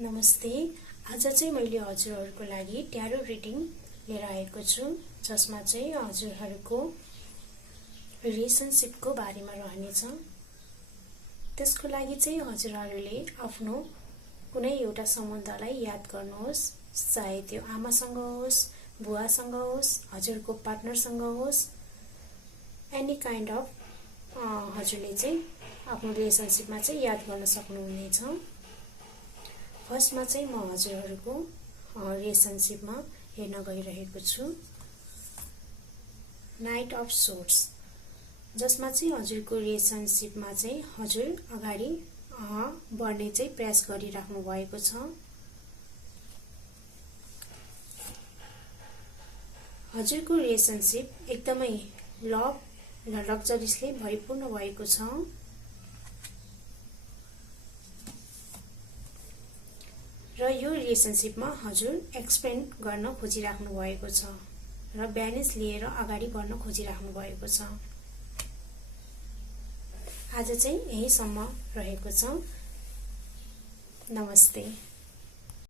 नमस्ते। आज चाहिँ मैले हजुरहरूको लागि ट्यारो रिडिङ लिएर आएको छु, जसमा चाहिँ हजुरहरूको रिलेसनशिपको बारेमा रहनेछ। त्यसको लागि चाहिँ हजुरहरूले आफ्नो कुनै एउटा सम्बन्धलाई याद गर्नुहोस्, चाहे त्यो आमासँग होस्, बुवासँग होस्, हजुरको पार्टनरसँग होस्, एनी काइन्ड अफ हजुरले चाहिँ आफ्नो रिलेसनशिपमा चाहिँ याद गर्न सक्नुहुनेछ। फर्स्टमा चाहिँ म हजुरहरूको रिलेसनशिपमा हेर्न गइरहेको छु नाइट अफ सोर्ड्स, जसमा चाहिँ हजुरको रिलेसनशिपमा चाहिँ हजुर अगाडि बढ्ने चाहिँ प्रयास गरिराख्नु भएको छ। हजुरको रिलेसनशिप एकदमै लभ र लग्जरिसले भरिपूर्ण भएको छ। र यो रिलेसनशिपमा हजुर एक्सपेन्ड गर्न खोजिराख्नु भएको छ र ब्यालेन्स लिएर अगाडि बढ्न खोजिराख्नु भएको छ। आज चाहिँ यहीसम्म रहेको छ। नमस्ते।